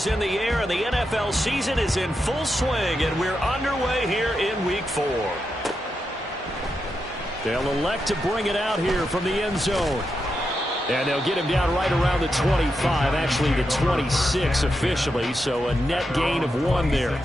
is in the air, and the NFL season is in full swing, and we're underway here in Week 4. They'll elect to bring it out here from the end zone. And they'll get him down right around the 25, actually the 26 officially, so a net gain of 1 there.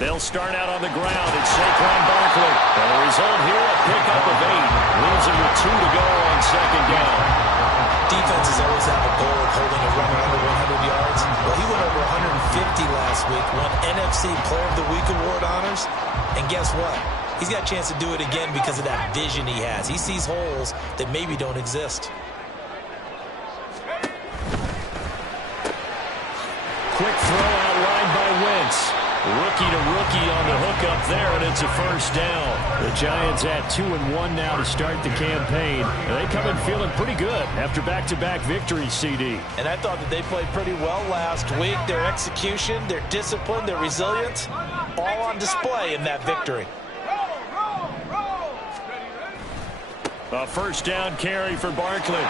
They'll start out on the ground. It's Saquon Barkley. And the result here, a pickup of 8. Leaves him with 2 to go on second down. Defenses always have a goal of holding a runner under 100 yards. Well, he went over 150 last week, won NFC Player of the Week award honors. And guess what? He's got a chance to do it again because of that vision he has. He sees holes that maybe don't exist. Quick throw outlined by Wentz. Rookie to rookie on the hook up there, and it's a first down. The Giants at 2-1 now to start the campaign. And they come in feeling pretty good after back-to-back victories, CD. And I thought that they played pretty well last week. Their execution, their discipline, their resilience, all on display in that victory. A first down carry for Barkley.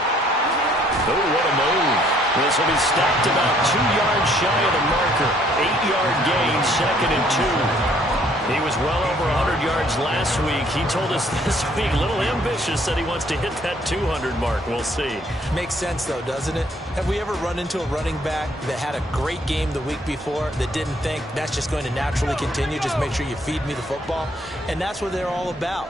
Oh, what a move. This will be stopped about 2 yards shy of the marker. 8-yard gain, 2nd and 2. He was well over 100 yards last week. He told us this week, a little ambitious, that he wants to hit that 200 mark. We'll see. Makes sense, though, doesn't it? Have we ever run into a running back that had a great game the week before that didn't think that's just going to naturally continue? Just make sure you feed me the football. And that's what they're all about.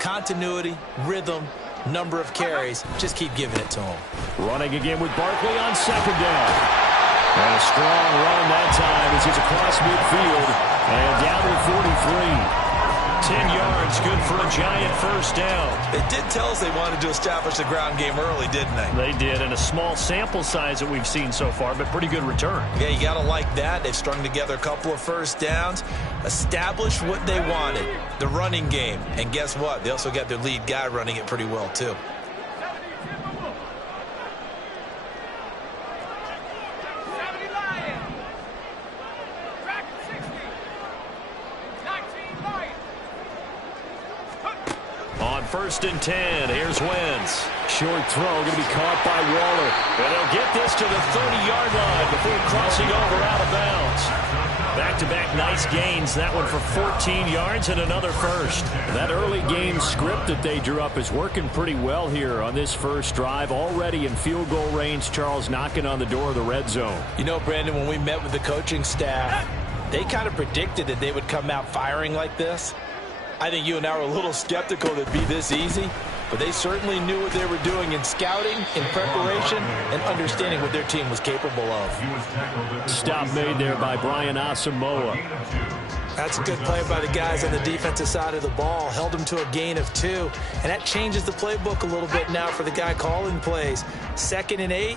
Continuity, rhythm, number of carries. Just keep giving it to him. Running again with Barkley on second down. And a strong run that time as he's across midfield and down to 43. 10 yards, good for a Giant first down. They did tell us they wanted to establish the ground game early, didn't they? They did, and a small sample size that we've seen so far, but pretty good return. Yeah, you got to like that. They've strung together a couple of first downs, established what they wanted, the running game. And guess what? They also got their lead guy running it pretty well, too. First and 10. Here's Wentz. Short throw going to be caught by Waller. And they'll get this to the 30-yard line before crossing over out of bounds. Back-to-back nice gains. That one for 14 yards and another first. That early game script that they drew up is working pretty well here on this first drive. Already in field goal range. Charles knocking on the door of the red zone. You know, Brandon, when we met with the coaching staff, they kind of predicted that they would come out firing like this. I think you and I were a little skeptical that it'd be this easy, but they certainly knew what they were doing in scouting, in preparation, and understanding what their team was capable of. Stop made there by Brian Asamoah. That's a good play by the guys on the defensive side of the ball. Held them to a gain of 2, and that changes the playbook a little bit now for the guy calling plays. 2nd and 8.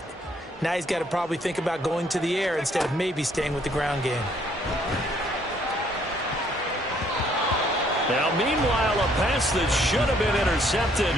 Now he's got to probably think about going to the air instead of maybe staying with the ground game. Now, meanwhile, a pass that should have been intercepted,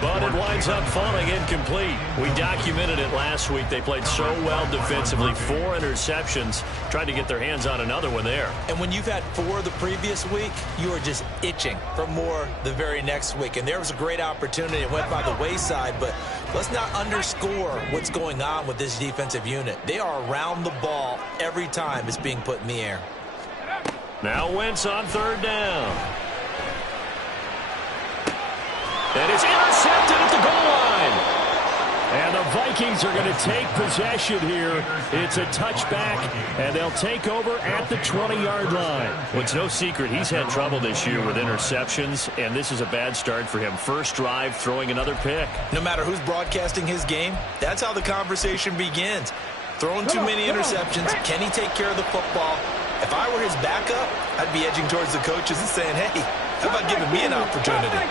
but it winds up falling incomplete. We documented it last week. They played so well defensively. 4 interceptions. Tried to get their hands on another one there. And when you've had 4 the previous week, you are just itching for more the very next week. And there was a great opportunity. It went by the wayside, but let's not underscore what's going on with this defensive unit. They are around the ball every time it's being put in the air. Now Wentz on 3rd down. And it's intercepted at the goal line. And the Vikings are going to take possession here. It's a touchback, and they'll take over at the 20-yard line. Well, it's no secret he's had trouble this year with interceptions, and this is a bad start for him. First drive, throwing another pick. No matter who's broadcasting his game, that's how the conversation begins. Throwing too many interceptions. Can he take care of the football? If I were his backup, I'd be edging towards the coaches and saying, hey, how about giving me an opportunity?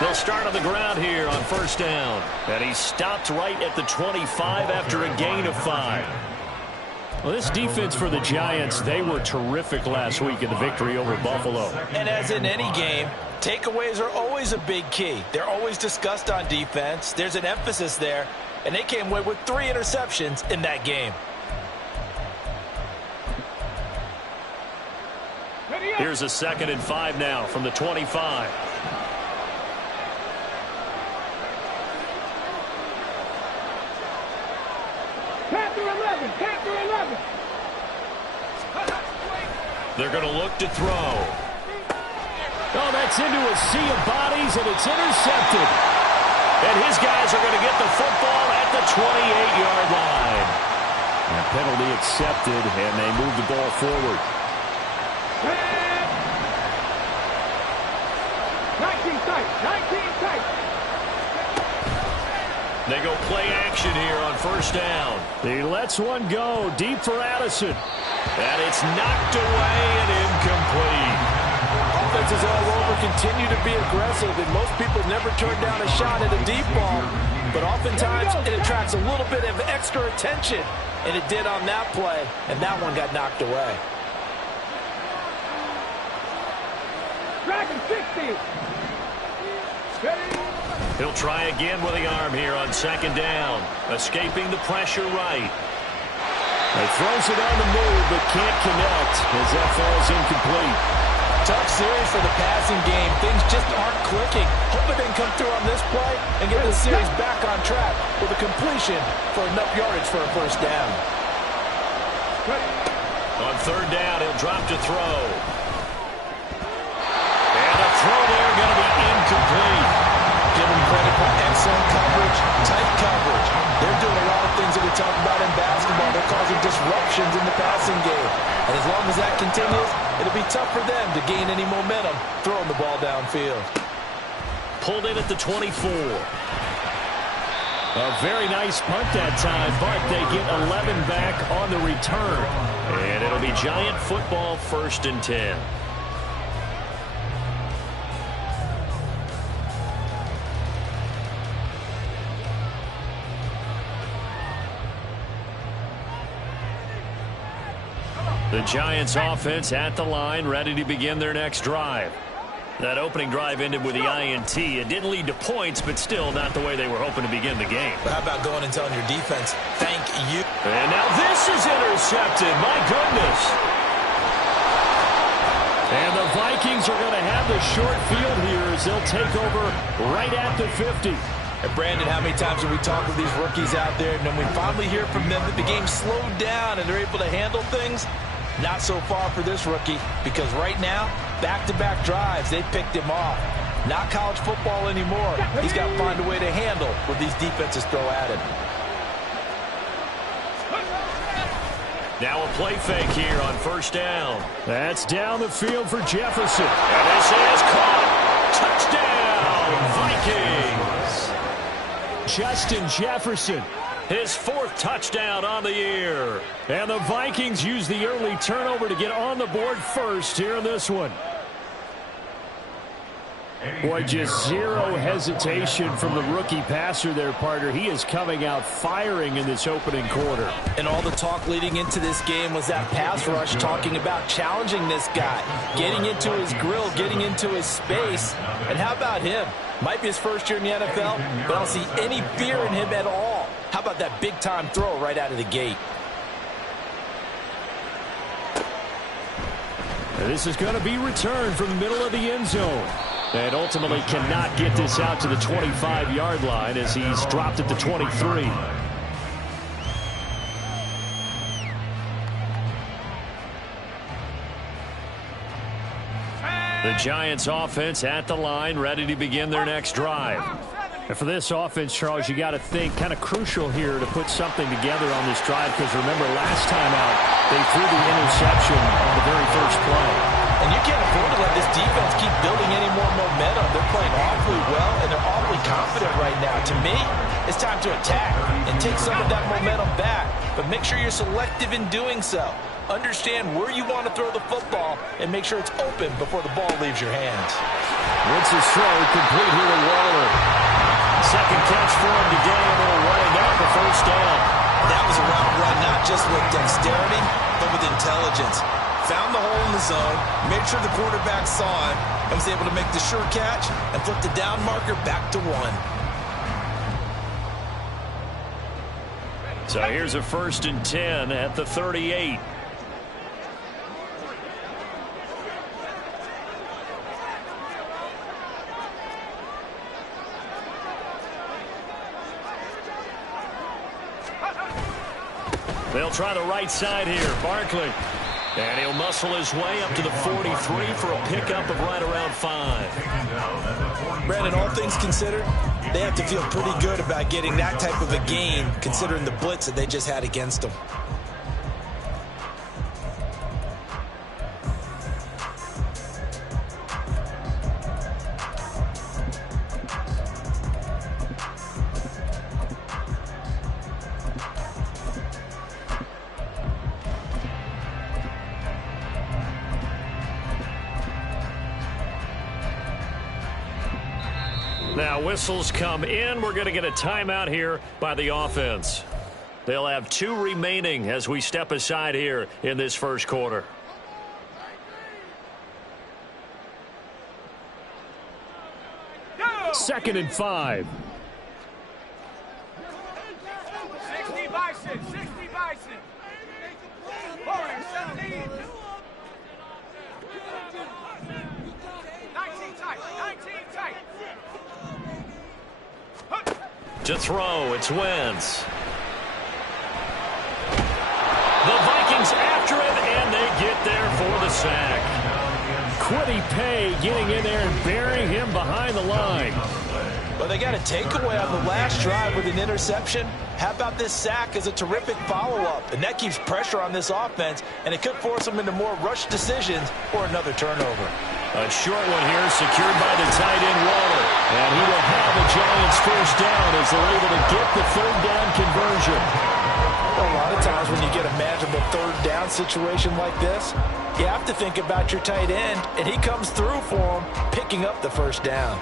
They'll start on the ground here on 1st down. And he stopped right at the 25 after a gain of 5. Well, this defense for the Giants, they were terrific last week in the victory over Buffalo. And as in any game, takeaways are always a big key. They're always discussed on defense. There's an emphasis there, and they came away with 3 interceptions in that game. Here's a 2nd and 5 now from the 25. They're going to look to throw. Oh, that's into a sea of bodies, and it's intercepted. And his guys are going to get the football at the 28-yard line. And penalty accepted, and they move the ball forward. 19 tight. They go play action here on 1st down. He lets one go deep for Addison. And it's knocked away and incomplete. Offenses all over continue to be aggressive, and most people never turn down a shot at a deep ball. But oftentimes it attracts a little bit of extra attention, and it did on that play, and that one got knocked away. Dragon 60. He'll try again with the arm here on 2nd down. Escaping the pressure right. He throws it on the move, but can't connect as that falls incomplete. Tough series for the passing game. Things just aren't clicking. Hoping they can come through on this play and get the series back on track with a completion for enough yardage for a 1st down. On 3rd down, he'll drop to throw. And a throw there going to be incomplete. Give them credit for excellent coverage, tight coverage. They're doing a lot of things that we talk about in basketball. They're causing disruptions in the passing game. And as long as that continues, it'll be tough for them to gain any momentum throwing the ball downfield. Pulled in at the 24. A very nice punt that time, but they get 11 back on the return. And it'll be Giant football 1st and 10. The Giants offense at the line, ready to begin their next drive. That opening drive ended with the INT. It didn't lead to points, but still not the way they were hoping to begin the game. But how about going and telling your defense, thank you? And now this is intercepted. My goodness. And the Vikings are going to have the short field here as they'll take over right at the 50. And Brandon, how many times have we talked with these rookies out there, and then we finally hear from them that the game slowed down and they're able to handle things? Not so far for this rookie, because right now, back-to-back drives, they picked him off. Not college football anymore. He's got to find a way to handle what these defenses throw at him. Now a play fake here on 1st down. That's down the field for Jefferson. And this is caught. Touchdown, Vikings. Justin Jefferson. His 4th touchdown on the year. And the Vikings use the early turnover to get on the board first here in this one. Boy, just zero hesitation from the rookie passer there, partner. He is coming out firing in this opening quarter. And all the talk leading into this game was that pass rush talking about challenging this guy, getting into his grill, getting into his space. And how about him? Might be his first year in the NFL, but I don't see any fear in him at all. How about that big-time throw right out of the gate? And this is going to be returned from the middle of the end zone. And ultimately cannot get this out to the 25-yard line as he's dropped at the 23. The Giants offense at the line, ready to begin their next drive. And for this offense, Charles, you got to think kind of crucial here to put something together on this drive, because remember last time out they threw the interception on the very first play. And you can't afford to let this defense keep building any more momentum. They're playing awfully well, and they're awfully confident right now. To me, it's time to attack and take some of that momentum back. But make sure you're selective in doing so. Understand where you want to throw the football and make sure it's open before the ball leaves your hands. Wentz's throw complete here to Waller. Second catch for him today, and it'll run it out for 1st down. That was a route run, not just with dexterity, but with intelligence. Found the hole in the zone, made sure the quarterback saw it, and was able to make the sure catch and flip the down marker back to 1. So here's a 1st and 10 at the 38. They'll try the right side here. Barkley. And he'll muscle his way up to the 43 for a pickup of right around 5. Brandon, all things considered, they have to feel pretty good about getting that type of a gain, considering the blitz that they just had against them. Now whistles come in. We're going to get a timeout here by the offense. They'll have 2 remaining as we step aside here in this first quarter. Second and 5. 60 Bison, 60 Bison. 17. 19 tight, 19 tight. To throw, it's Wentz. The Vikings after him, and they get there for the sack. Quiddy Pay getting in there and burying him behind the line. Well, they got a takeaway on the last drive with an interception. How about this sack as a terrific follow-up? And that keeps pressure on this offense, and it could force them into more rush decisions or another turnover. A short one here, secured by the tight end Waller. And he will have the Giants first down as they're able to get the 3rd down conversion. Well, a lot of times when you get a manageable 3rd down situation like this, you have to think about your tight end, and he comes through for him, picking up the 1st down.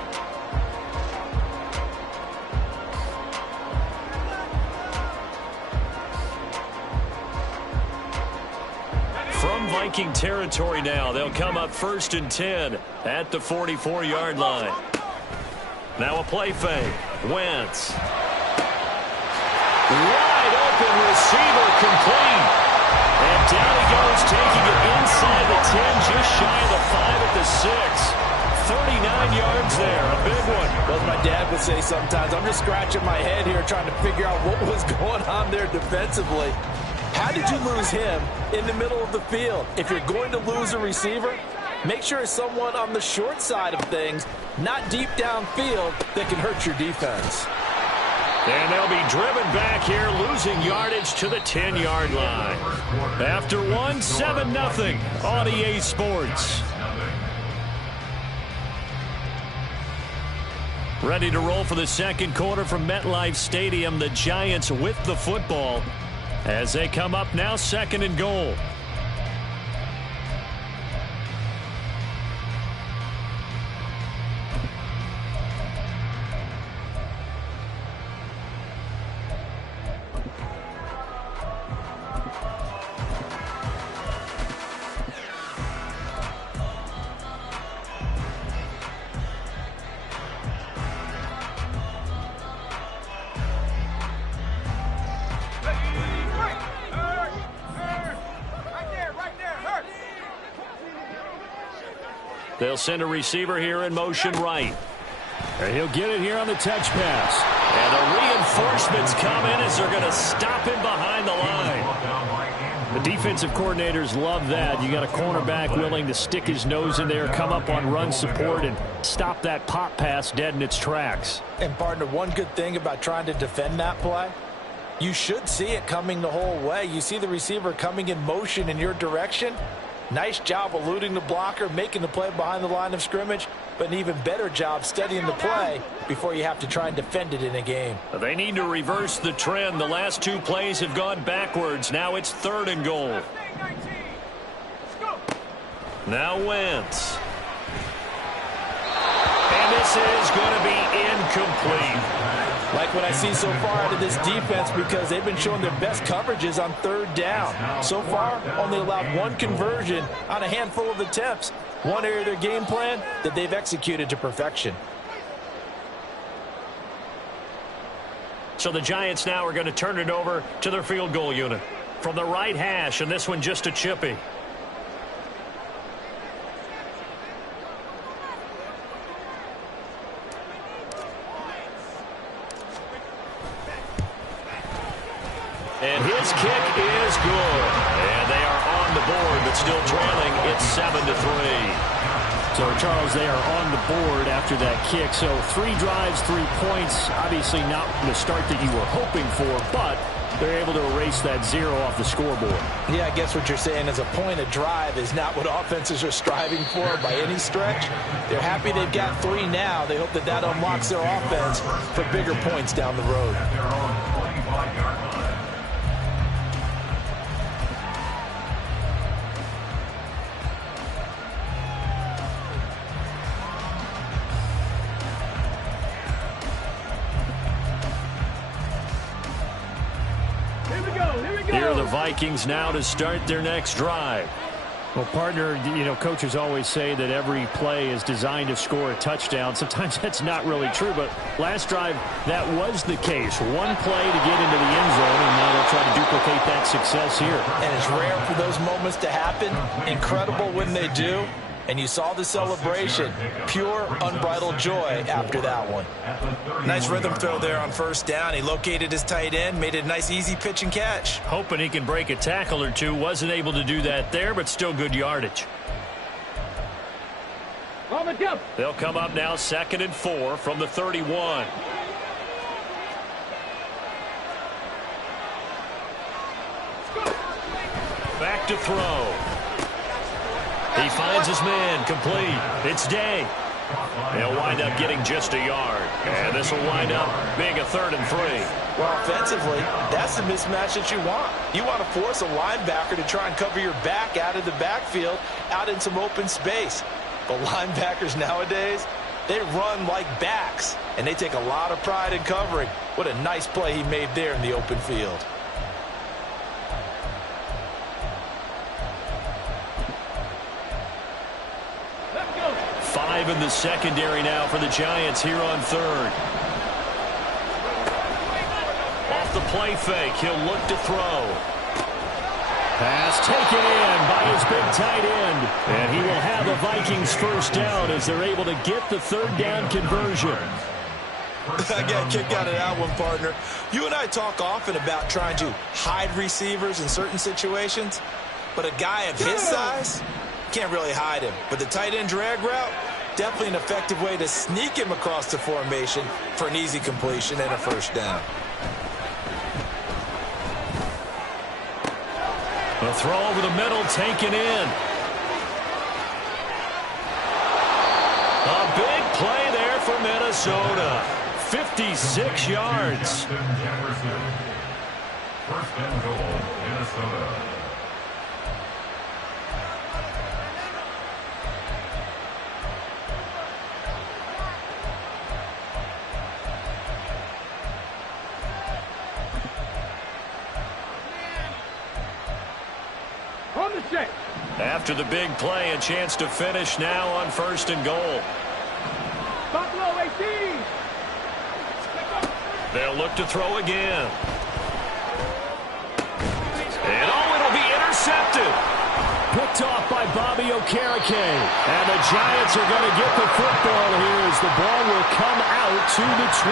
From Viking territory now, they'll come up 1st and 10 at the 44-yard line. Now a play fake. Wentz. Wide open receiver complete. And down he goes, taking it inside the 10, just shy of the 5 at the 6. 39 yards there, a big one. Well, as my dad would say sometimes, I'm just scratching my head here trying to figure out what was going on there defensively. How did you lose him in the middle of the field? If you're going to lose a receiver, make sure it's someone on the short side of things, not deep downfield, that can hurt your defense. And they'll be driven back here, losing yardage to the 10-yard line. After 7-0 on EA Sports. Ready to roll for the second quarter from MetLife Stadium. The Giants with the football as they come up now 2nd and goal. They'll send a receiver here in motion right. And he'll get it here on the touch pass. And the reinforcements come in as they're going to stop him behind the line. The defensive coordinators love that. You got a cornerback willing to stick his nose in there, come up on run support, and stop that pop pass dead in its tracks. And, partner, one good thing about trying to defend that play, you should see it coming the whole way. You see the receiver coming in motion in your direction. Nice job eluding the blocker, making the play behind the line of scrimmage, but an even better job studying the play before you have to try and defend it in a game. They need to reverse the trend. The last 2 plays have gone backwards. Now it's 3rd and goal. Now Wentz. And this is going to be incomplete. Like like what I see so far out of this defense because they've been showing their best coverages on third down. So far, only allowed one conversion on a handful of attempts. One area of their game plan that they've executed to perfection. So the Giants now are going to turn it over to their field goal unit. From the right hash, and this one just a chippy. And his kick is good. And they are on the board, but still trailing. It's 7-3. So, Charles, they are on the board after that kick. So 3 drives, 3 points. Obviously not the start that you were hoping for, but they're able to erase that 0 off the scoreboard. Yeah, I guess what you're saying is a point a drive is not what offenses are striving for by any stretch. They're happy they've got 3 now. They hope that that unlocks their offense for bigger points down the road. Here are the Vikings now to start their next drive. Well, partner, you know, coaches always say that every play is designed to score a touchdown. Sometimes that's not really true, but last drive, that was the case. One play to get into the end zone, and now they'll try to duplicate that success here. And it's rare for those moments to happen. Incredible when they do. And you saw the celebration. Pure, unbridled joy after that one. Nice rhythm throw there on first down. He located his tight end, made it a nice, easy pitch and catch. Hoping he can break a tackle or two. Wasn't able to do that there, but still good yardage. They'll come up now 2nd and 4 from the 31. Back to throw. He finds his man, complete. It's Day. He'll wind up getting just a yard. And this will wind up being a 3rd and 3. Well, offensively, that's the mismatch that you want. You want to force a linebacker to try and cover your back out of the backfield, out in some open space. But linebackers nowadays, they run like backs, and they take a lot of pride in covering. What a nice play he made there in the open field. In the secondary now for the Giants here on 3rd. Off the play fake, he'll look to throw. Pass taken in by his big tight end. And he will have a Vikings first down as they're able to get the 3rd down conversion. I got a kick out of that one, partner. You and I talk often about trying to hide receivers in certain situations, but a guy of his size can't really hide him. But the tight end drag route, definitely an effective way to sneak him across the formation for an easy completion and a first down. A throw over the middle taken in. A big play there for Minnesota. 56 yards. First and goal, Minnesota. After the big play, a chance to finish now on 1st and goal. Buffalo 18. They'll look to throw again. And it'll be intercepted. Picked off by Bobby Okereke. And the Giants are going to get the football here as the ball will come out to the 20.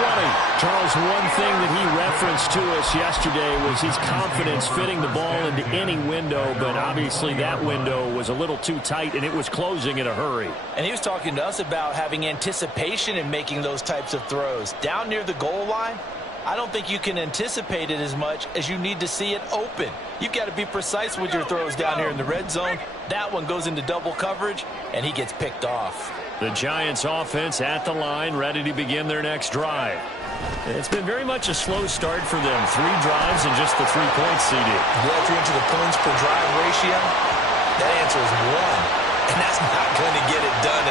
Charles, one thing that he referenced to us yesterday was his confidence fitting the ball into any window, but obviously that window was a little too tight and it was closing in a hurry. And he was talking to us about having anticipation in making those types of throws. Down near the goal line, I don't think you can anticipate it as much as you need to see it open. You've got to be precise with your throws down here in the red zone. That one goes into double coverage, and he gets picked off. The Giants offense at the line, ready to begin their next drive. It's been very much a slow start for them. 3 drives and just the 3 points, CD. Yeah, if you're into the points per drive ratio, that answer is 1. And that's not going to get it done.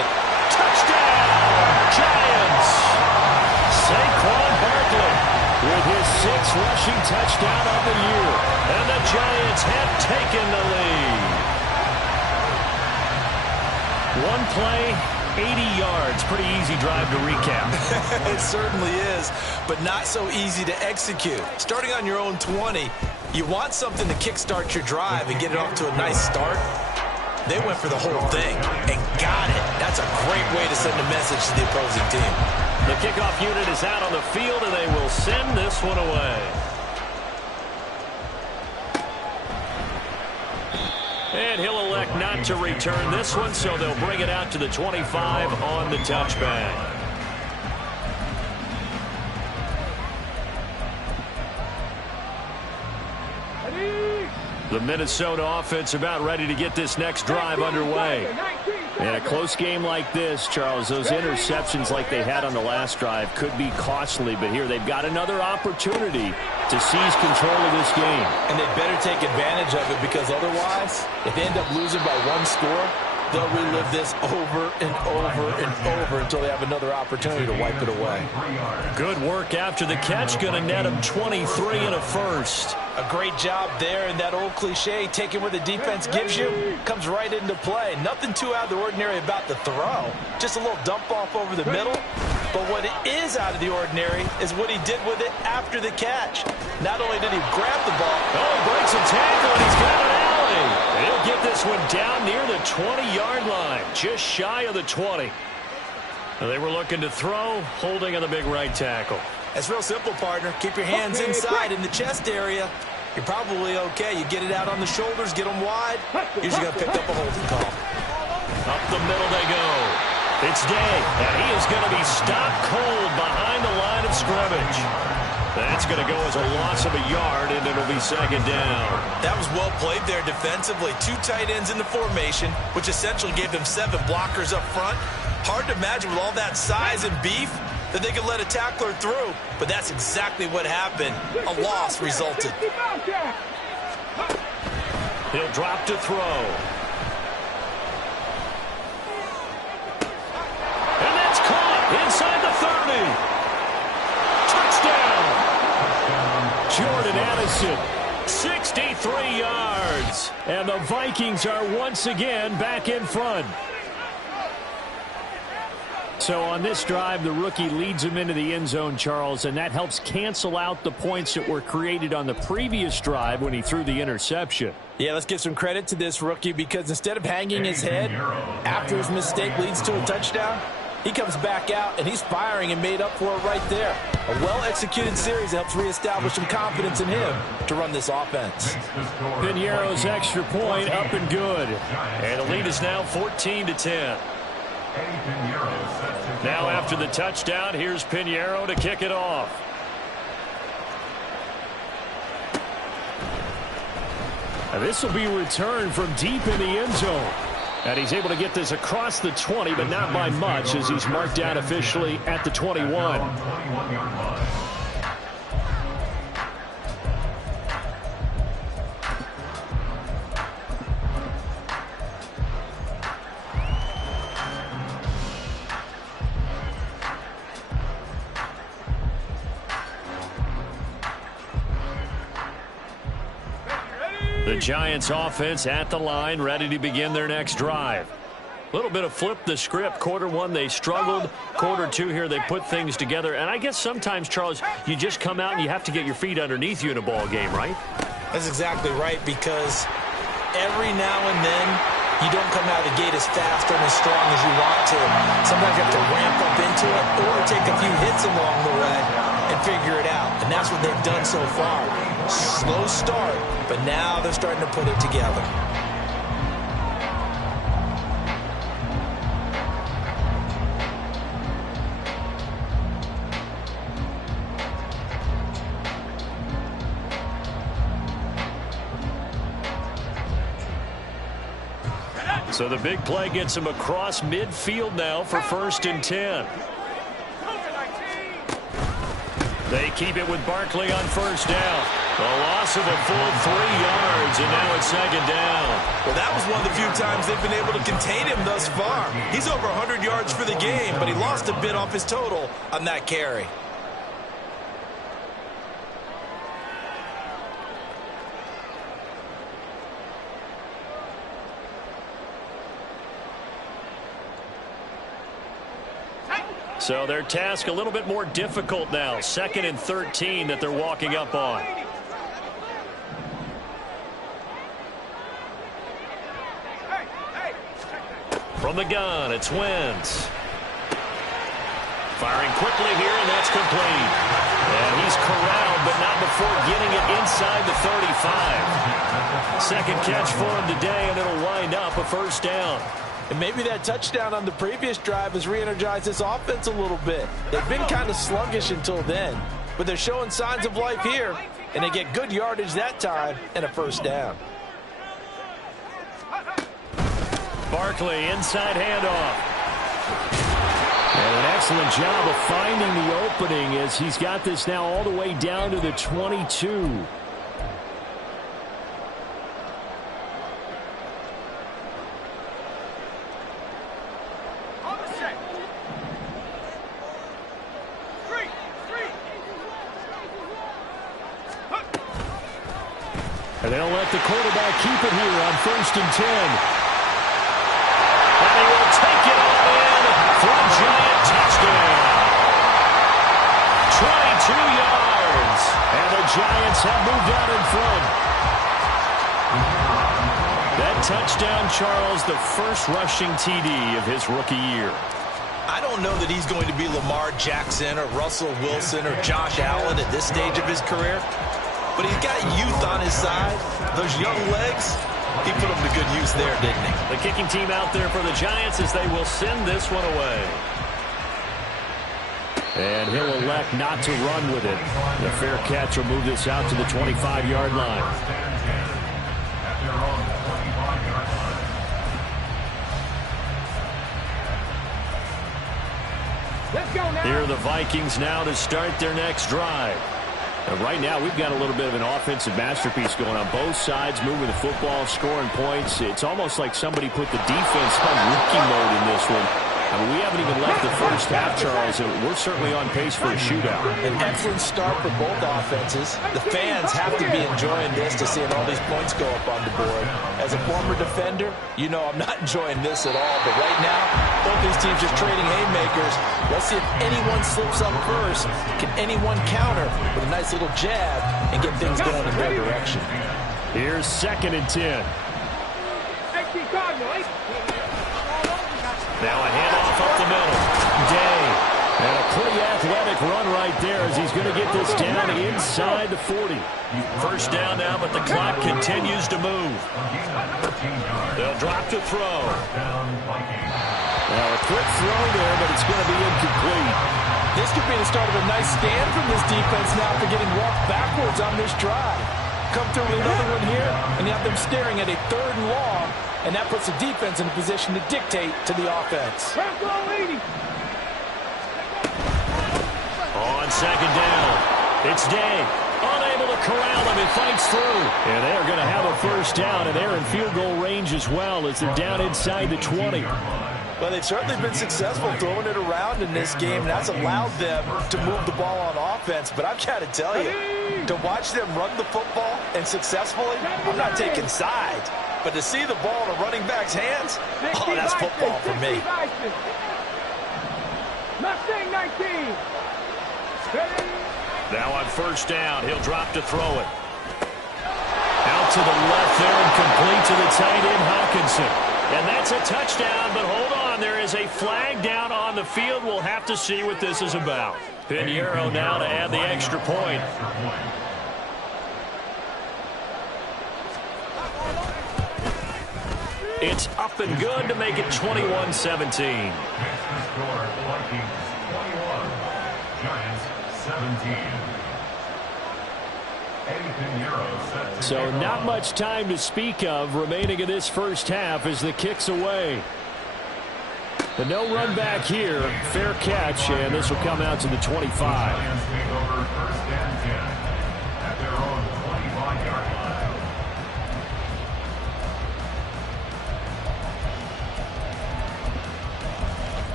Touchdown, Giants! Saquon Barkley. 6th rushing touchdown of the year. And the Giants have taken the lead. One play, 80 yards. Pretty easy drive to recap. It certainly is, but not so easy to execute. Starting on your own 20, you want something to kickstart your drive and get it off to a nice start. They went for the whole thing and got it. That's a great way to send a message to the opposing team. The kickoff unit is out on the field, and they will send this one away. And he'll elect not to return this one, so they'll bring it out to the 25 on the touchback. The Minnesota offense about ready to get this next drive underway. In a close game like this, Charles, those interceptions like they had on the last drive could be costly, but here they've got another opportunity to seize control of this game. And they better take advantage of it, because otherwise, if they end up losing by one score, they'll relive this over and over and over until they have another opportunity to wipe it away. Good work after the catch. Going to net them 23 and a first. A great job there, and that old cliche, taking what the defense gives you, comes right into play. Nothing too out of the ordinary about the throw. Just a little dump off over the middle. But what is out of the ordinary is what he did with it after the catch. Not only did he grab the ball. Oh, he breaks a tackle, and he's got an alley. He'll get this one down near the 20-yard line, just shy of the 20. They were looking to throw, holding on the big right tackle. It's real simple, partner. Keep your hands inside in the chest area. You're probably okay. You get it out on the shoulders, get them wide. Usually got picked up a holding call. Up the middle they go. It's Day, and he is going to be stopped cold behind the line of scrimmage. That's going to go as a loss of a yard, and it'll be second down. That was well played there defensively. 2 tight ends in the formation, which essentially gave them 7 blockers up front. Hard to imagine with all that size and beef that they could let a tackler through, but that's exactly what happened. A loss resulted. He'll drop to throw. And that's caught inside the 30. Touchdown. Jordan Addison, 63 yards. And the Vikings are once again back in front. So on this drive, the rookie leads him into the end zone, Charles, and that helps cancel out the points that were created on the previous drive when he threw the interception. Yeah, let's give some credit to this rookie, because instead of hanging his head after his mistake leads to a touchdown, he comes back out and he's firing and made up for it right there. A well-executed series helps reestablish some confidence in him to run this offense. Piñeiro's extra point up and good. And the lead is now 14-10. Now after the touchdown, here's Piñeiro to kick it off. And this will be returned from deep in the end zone. And he's able to get this across the 20, but not by much, as he's marked down officially at the 21. The Giants offense at the line, ready to begin their next drive. A little bit of flip the script. Quarter one, they struggled. Quarter two here, they put things together. And I guess sometimes, Charles, you just come out and you have to get your feet underneath you in a ball game, right? That's exactly right, because every now and then you don't come out of the gate as fast or as strong as you want to. Sometimes you have to ramp up into it or take a few hits along the way and figure it out. And that's what they've done so far. Slow start, but now they're starting to put it together. So the big play gets him across midfield now for 1st and 10. They keep it with Barkley on 1st down. A loss of a full 3 yards, and now it's 2nd down. Well, that was one of the few times they've been able to contain him thus far. He's over 100 yards for the game, but he lost a bit off his total on that carry. So their task a little bit more difficult now. 2nd and 13 that they're walking up on. From the gun, it's Wentz. Firing quickly here, and that's complete. And he's corralled, but not before getting it inside the 35. Second catch for him today, and it'll wind up a first down. And maybe that touchdown on the previous drive has re-energized this offense a little bit. They've been kind of sluggish until then, but they're showing signs of life here, and they get good yardage that time and a first down. Barkley, inside handoff. And an excellent job of finding the opening as he's got this now all the way down to the 22. And they'll let the quarterback keep it here on 1st and 10. And he will take it all in for a giant touchdown. 22 yards. And the Giants have moved out in front. That touchdown, Charles, the first rushing TD of his rookie year. I don't know that he's going to be Lamar Jackson or Russell Wilson or Josh Allen at this stage of his career. But he's got youth on his side. Those young legs, he put them to good use there, didn't he? The kicking team out there for the Giants as they will send this one away. And he'll elect not to run with it. The fair catch will move this out to the 25-yard line. Let's go now. Here are the Vikings now to start their next drive. Right now, we've got a little bit of an offensive masterpiece going on both sides, moving the football, scoring points. It's almost like somebody put the defense on rookie mode in this one. I mean, we haven't even left the first half, Charles, and we're certainly on pace for a shootout. An excellent start for both offenses. The fans have to be enjoying this to seeing all these points go up on the board. As a former defender, you know I'm not enjoying this at all. But right now, both these teams just trading haymakers. Let's see if anyone slips up first. Can anyone counter with a nice little jab and get things going in their direction? Here's 2nd and 10. Now a handoff up the middle. Day. And a pretty athletic run right there as he's going to get this down inside the 40. First down now, but the clock continues to move. They'll drop to throw. Now a quick throw there, but it's going to be incomplete. This could be the start of a nice stand from this defense now for getting walked backwards on this drive. Come through with another one here, and you have them staring at a 3rd and long, and that puts the defense in a position to dictate to the offense. On 2nd down, it's Day. Unable to corral him, he fights through. And they're going to have a first down, and they're in field goal range as well as they're down inside the 20. Well, they've certainly been successful throwing it around in this game, and that's allowed them to move the ball on offense. But I've got to tell you, to watch them run the football and successfully, I'm not taking sides. But to see the ball in a running back's hands, oh, that's football for me. Mustang 19. Now on first down, he'll drop to throw it. Out to the left there and complete to the tight end, Hawkinson. And that's a touchdown, but hold on. There is a flag down on the field. We'll have to see what this is about. Pinheiro now to add the extra point. It's up and good to make it 21-17. So not much time to speak of remaining in this first half as the kick's away. But no run back here. Fair catch, and this will come out to the 25.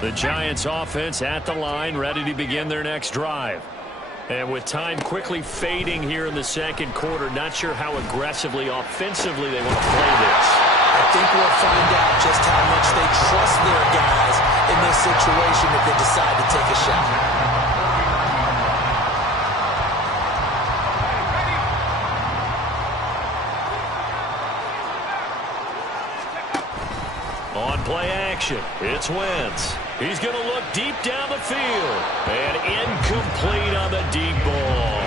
The Giants offense at the line, ready to begin their next drive. And with time quickly fading here in the second quarter, not sure how aggressively, offensively they want to play this. I think we'll find out just how much they trust their guys in this situation if they decide to take a shot. On play action, it's Wentz. He's going to look deep down the field. And incomplete on the deep ball.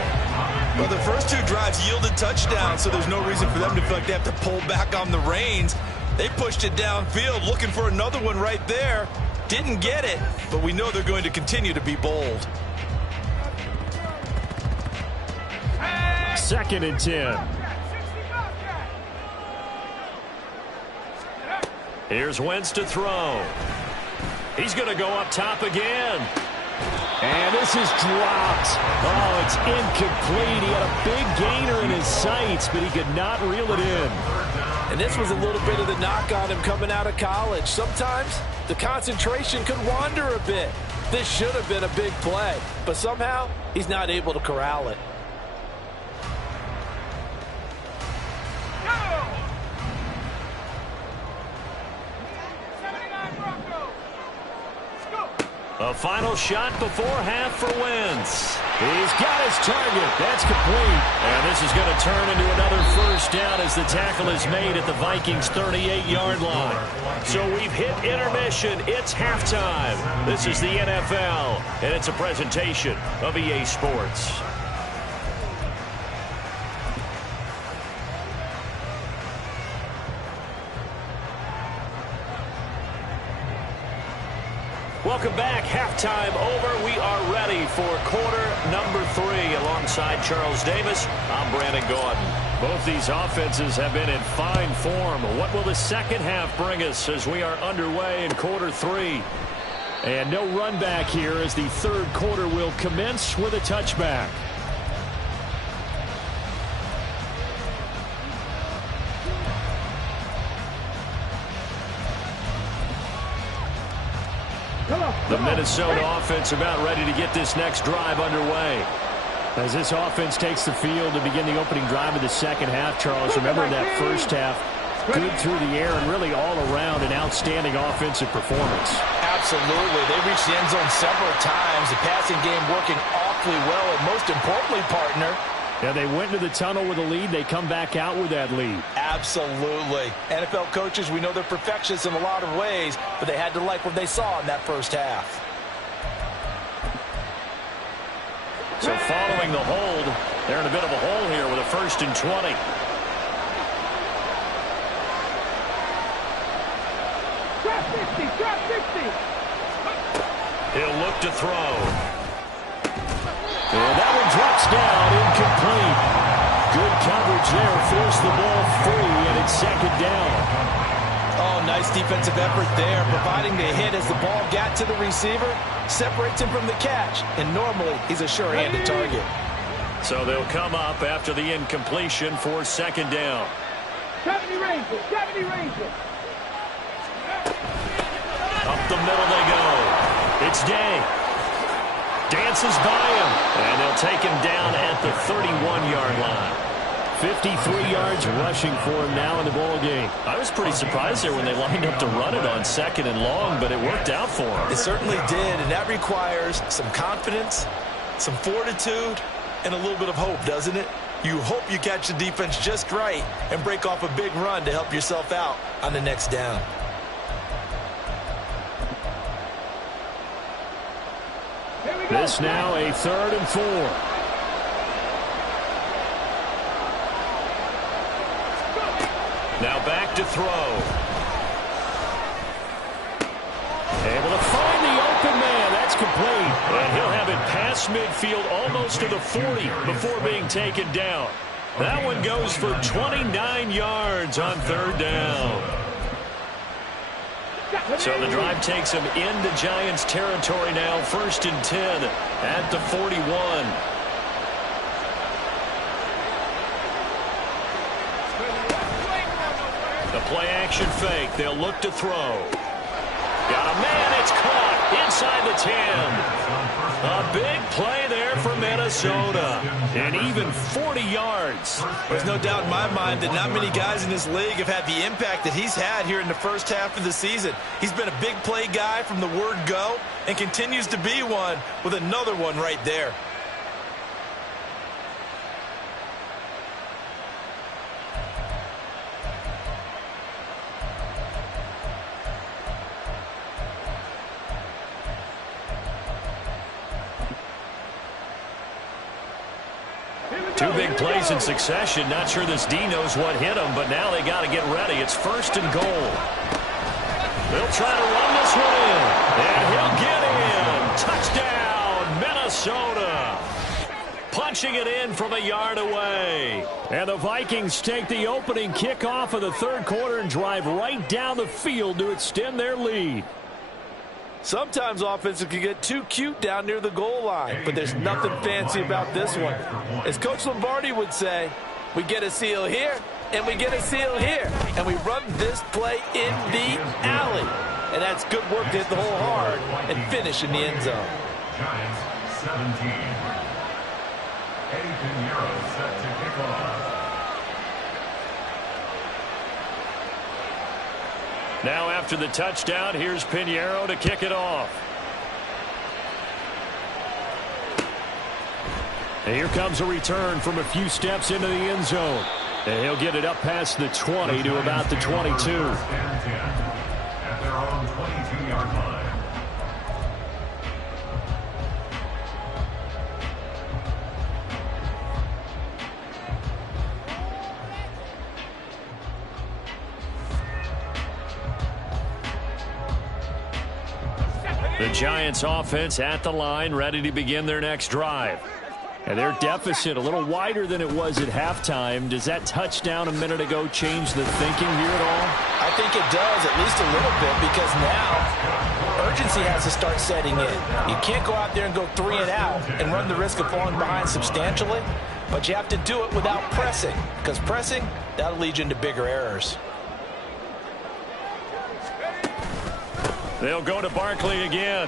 Well, the first two drives yielded touchdowns, so there's no reason for them to feel like they have to pull back on the reins. They pushed it downfield, looking for another one right there. Didn't get it, but we know they're going to continue to be bold. 2nd and 10. Here's Wentz to throw. He's going to go up top again. And this is dropped. Oh, it's incomplete. He had a big gainer in his sights, but he could not reel it in. And this was a little bit of the knock on him coming out of college. Sometimes the concentration could wander a bit. This should have been a big play, but somehow he's not able to corral it. A final shot before half for Wentz. He's got his target. That's complete. And this is going to turn into another first down as the tackle is made at the Vikings' 38-yard line. So we've hit intermission. It's halftime. This is the NFL, and it's a presentation of EA Sports. Welcome back. Halftime over. We are ready for quarter number 3. Alongside Charles Davis, I'm Brandon Gordon. Both these offenses have been in fine form. What will the second half bring us as we are underway in quarter 3? And no run back here as the third quarter will commence with a touchback. The Minnesota offense about ready to get this next drive underway. As this offense takes the field to begin the opening drive of the second half, Charles, remember that first half, good through the air and really all around an outstanding offensive performance. Absolutely. They reached the end zone several times. The passing game working awfully well, and most importantly, partner, yeah, they went to the tunnel with a lead. They come back out with that lead. Absolutely. NFL coaches, we know they're perfectionists in a lot of ways, but they had to like what they saw in that first half. So following the hold, they're in a bit of a hole here with a 1st and 20. Drop 60. He'll look to throw. And that one drops down, incomplete. Good coverage there, forced the ball free, and it's 2nd down. Oh, nice defensive effort there, providing the hit as the ball got to the receiver, separates him from the catch, and normally he's a sure-handed target. So they'll come up after the incompletion for 2nd down. 70 Rangers, 70 Rangers. Up the middle they go. It's Day. Dances by him, and they'll take him down at the 31-yard line. 53 yards rushing for him now in the ball game. I was pretty surprised there when they lined up to run it on 2nd and long, but it worked out for him. It certainly did, and that requires some confidence, some fortitude, and a little bit of hope, doesn't it? You hope you catch the defense just right and break off a big run to help yourself out on the next down. This now a 3rd and 4. Now back to throw. Able to find the open man. That's complete. And he'll have it past midfield almost to the 40 before being taken down. That one goes for 29 yards on 3rd down. So the drive takes him into Giants territory now. 1st and 10 at the 41. The play action fake. They'll look to throw. Got a man. It's caught inside the 10. A big play there for Minnesota. And even 40 yards. There's no doubt in my mind that not many guys in this league have had the impact that he's had here in the first half of the season. He's been a big play guy from the word go and continues to be one with another one right there. Two big plays in succession. Not sure this D knows what hit him, but now they got to get ready. It's 1st and goal. They'll try to run this one in. And he'll get in. Touchdown, Minnesota. Punching it in from a yard away. And the Vikings take the opening kickoff of the third quarter and drive right down the field to extend their lead. Sometimes offenses can get too cute down near the goal line, but there's nothing fancy about this one. As Coach Lombardi would say, we get a seal here, and we get a seal here, and we run this play in the alley. And that's good work to hit the hole hard and finish in the end zone. Giants 17. Eddie Pinheiro set to kick off. Now after the touchdown, here's Pinheiro to kick it off. And here comes a return from a few steps into the end zone. And he'll get it up past the 20 to about the 22. At their own 22-yard line. The Giants offense at the line, ready to begin their next drive. And their deficit a little wider than it was at halftime. Does that touchdown a minute ago change the thinking here at all? I think it does, at least a little bit, because now urgency has to start setting in. You can't go out there and go 3 and out and run the risk of falling behind substantially, but you have to do it without pressing, because pressing, that'll lead you into bigger errors. They'll go to Barkley again.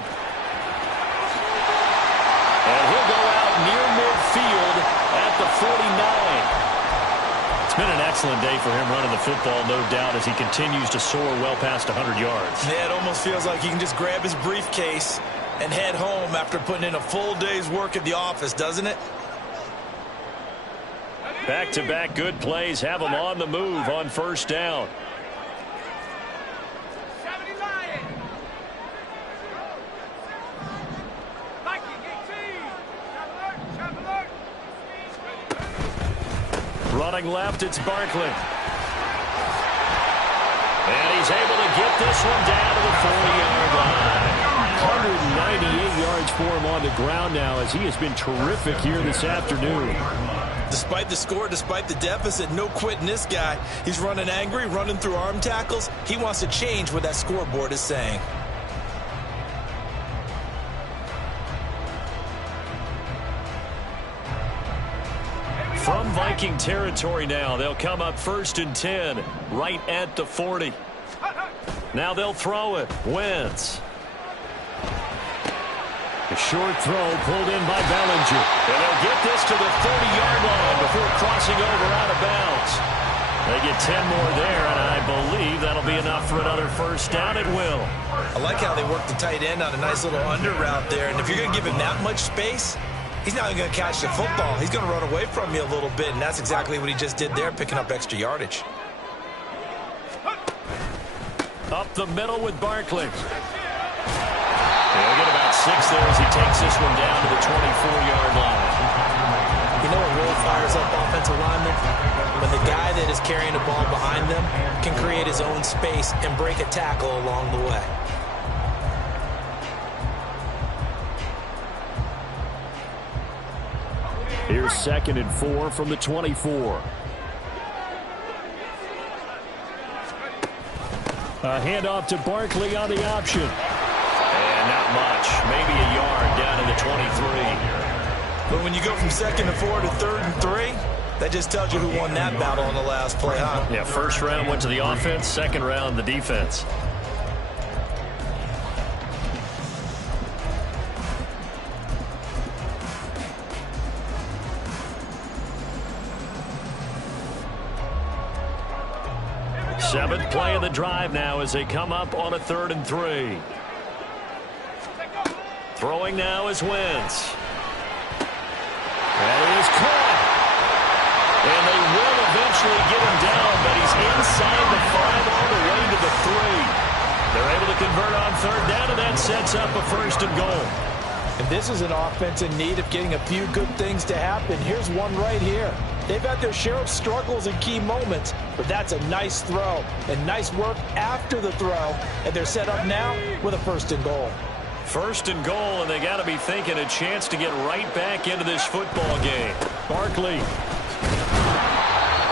And he'll go out near midfield at the 49. It's been an excellent day for him running the football, no doubt, as he continues to soar well past 100 yards. Yeah, it almost feels like he can just grab his briefcase and head home after putting in a full day's work at the office, doesn't it? Back-to-back good plays have him on the move on first down. Running left, it's Barkley. And he's able to get this one down to the 40-yard line. 198 yards for him on the ground now, as he has been terrific here this afternoon. Despite the score, despite the deficit, no quitting this guy. He's running angry, running through arm tackles. He wants to change what that scoreboard is saying. From Viking territory now, they'll come up 1st and 10, right at the 40. Now they'll throw it. Wentz. A short throw pulled in by Bellinger. And they'll get this to the 30-yard line before crossing over out of bounds. They get 10 more there, and I believe that'll be enough for another first down. It will. I like how they work the tight end on a nice little under route there. And if you're going to give him that much space, he's not even going to catch the football. He's going to run away from you a little bit, and that's exactly what he just did there, picking up extra yardage. Up the middle with Barkley. He'll get about 6 there as he takes this one down to the 24-yard line. You know what really fires up offensive linemen? When the guy that is carrying the ball behind them can create his own space and break a tackle along the way. Here's 2nd and 4 from the 24. A handoff to Barkley on the option. And not much. Maybe a yard down to the 23. But when you go from 2nd and 4 to 3rd and 3, that just tells you who won that battle on the last play, huh? Yeah, first round went to the offense, second round the defense. Seventh play of the drive now as they come up on a 3rd and 3. Throwing now is Wentz. That is caught. And they will eventually get him down, but he's inside the 5 all the way to the 3. They're able to convert on 3rd down, and that sets up a 1st and goal. And this is an offense in need of getting a few good things to happen. Here's one right here. They've had their share of struggles in key moments, but that's a nice throw and nice work after the throw. And they're set up now with a 1st and goal. 1st and goal, and they got to be thinking a chance to get right back into this football game. Barkley.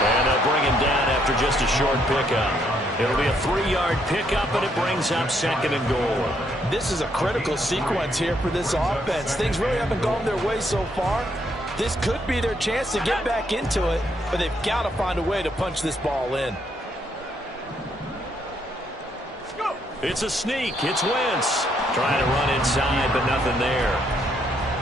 And they'll bring him down after just a short pickup. It'll be a 3-yard pickup, and it brings up 2nd and goal. This is a critical sequence here for this offense. Things really haven't gone their way so far. This could be their chance to get back into it, but they've got to find a way to punch this ball in. It's a sneak. It's Wentz. Trying to run inside, but nothing there.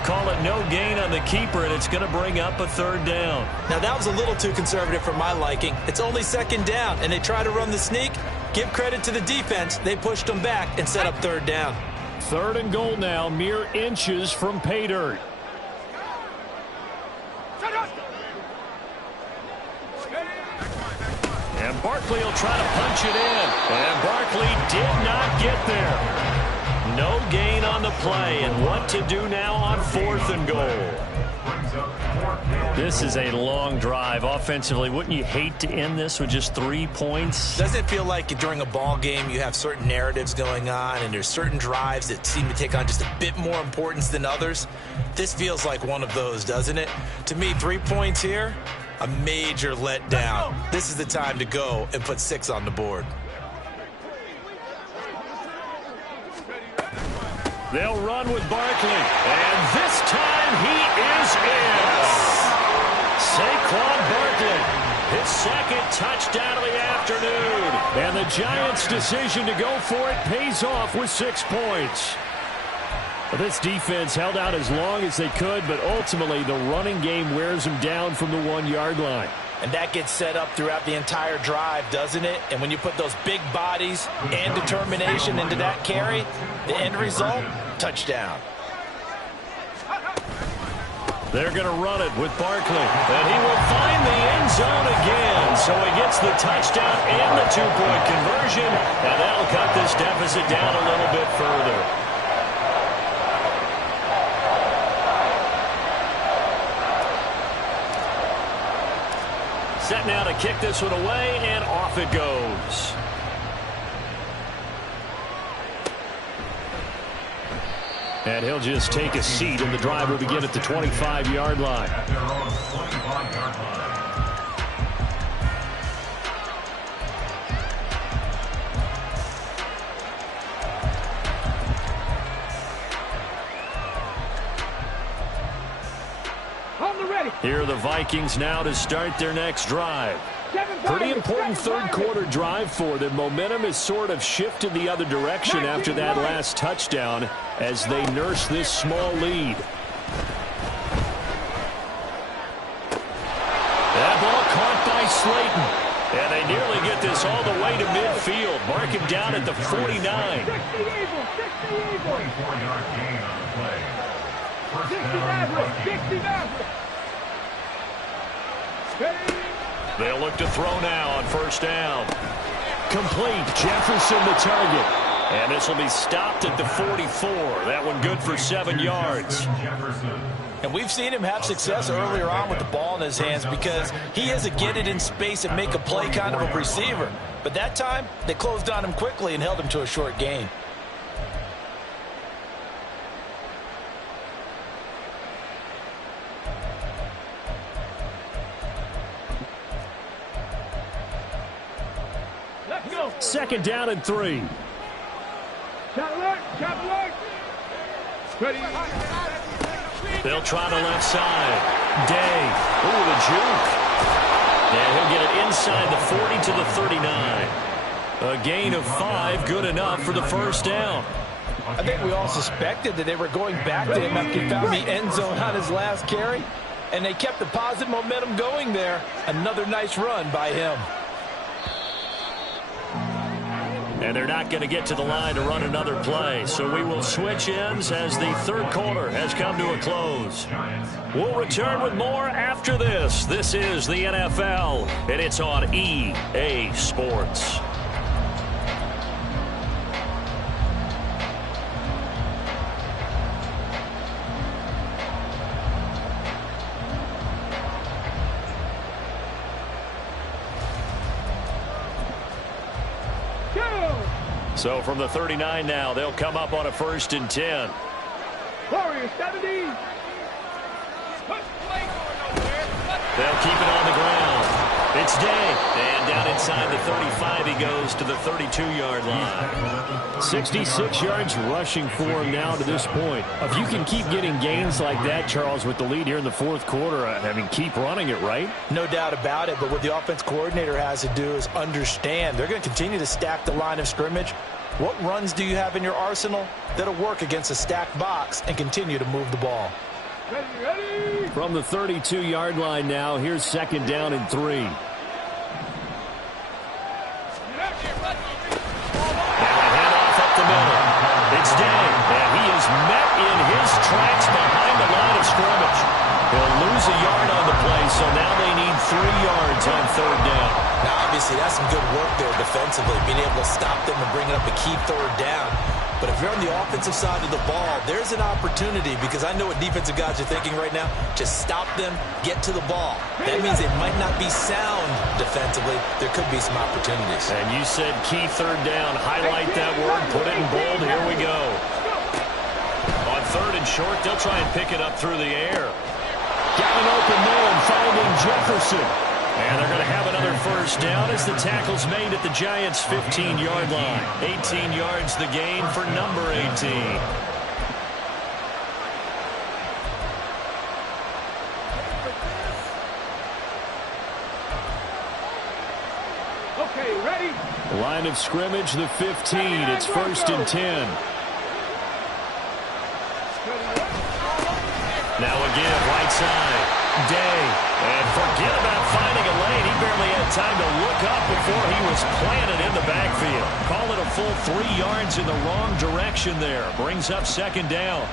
Call it no gain on the keeper, and it's going to bring up a 3rd down. Now, that was a little too conservative for my liking. It's only 2nd down, and they try to run the sneak. Give credit to the defense. They pushed them back and set up 3rd down. 3rd and goal now, mere inches from pay dirt. And Barkley will try to punch it in. And Barkley did not get there. No gain on the play. And what to do now on 4th and goal? This is a long drive. Offensively, wouldn't you hate to end this with just 3 points? Doesn't it feel like during a ball game you have certain narratives going on and there's certain drives that seem to take on just a bit more importance than others? This feels like one of those, doesn't it? To me, 3 points here, a major letdown. This is the time to go and put 6 on the board. They'll run with Barkley. And this time he is in. Saquon Barkley, his 2nd touchdown of the afternoon. And the Giants' decision to go for it pays off with 6 points. Well, this defense held out as long as they could, but ultimately the running game wears them down from the 1-yard line. And that gets set up throughout the entire drive, doesn't it? And when you put those big bodies and determination into that carry, the end result, touchdown. They're going to run it with Barkley. And he will find the end zone again. So he gets the touchdown and the 2-point conversion. And that'll cut this deficit down a little bit further. Set now to kick this one away, and off it goes. And he'll just take a seat, and the drive will begin at the 25-yard line. At their own 25-yard line. Here are the Vikings now to start their next drive. Pretty important 3rd quarter drive for them. Momentum has sort of shifted the other direction after that last touchdown as they nurse this small lead. That ball caught by Slayton. And they nearly get this all the way to midfield. Mark him down at the 49. 24-yard gain on the play. First down. They'll look to throw now on 1st down. Complete. Jefferson the target. And this will be stopped at the 44. That one good for 7 yards. And we've seen him have success earlier on with the ball in his hands because he is a get it in space and make a play kind of a receiver. But that time, they closed on him quickly and held him to a short gain. Second down and 3. They'll try the left side. Day. Ooh, the juke. And he'll get it inside the 40 to the 39. A gain of 5, good enough for the 1st down. I think we all suspected that they were going back to him after he found the end zone on his last carry. And they kept the positive momentum going there. Another nice run by him. And they're not going to get to the line to run another play. So we will switch ends as the third quarter has come to a close. We'll return with more after this. This is the NFL, and it's on EA Sports. So from the 39 now, they'll come up on a 1st and 10. Warriors 70. They'll keep it on the ground. It's Day. And down inside the 35, he goes to the 32-yard line. 66 yards rushing for him now to this point. If you can keep getting gains like that, Charles, with the lead here in the fourth quarter, I mean, keep running it, right? No doubt about it, but what the offense coordinator has to do is understand they're going to continue to stack the line of scrimmage. What runs do you have in your arsenal that'll work against a stacked box and continue to move the ball? Ready. From the 32-yard line now, here's 2nd down and 3. Now a handoff up the middle. It's Day, and he is met in his tracks behind the line of scrimmage. He'll lose a yard on the play, so now they need 3 yards on 3rd down. Now, obviously, that's some good work there defensively, being able to stop them and bring up a key 3rd down. But if you're on the offensive side of the ball, there's an opportunity, because I know what defensive guys are thinking right now. Just stop them, get to the ball. That means it might not be sound defensively. There could be some opportunities. And you said key 3rd down. Highlight that word. Put it in bold. Here we go. On 3rd and short, they'll try and pick it up through the air. Got an open man finding Jefferson. And they're going to have another 1st down as the tackle's made at the Giants' 15-yard line. 18 yards the gain for number 18. Okay, ready. Line of scrimmage, the 15. It's 1st and 10. Now again, right side. Day. And forget about finding a lane. He barely had time to look up before he was planted in the backfield. Call it a full 3 yards in the wrong direction there. Brings up 2nd down.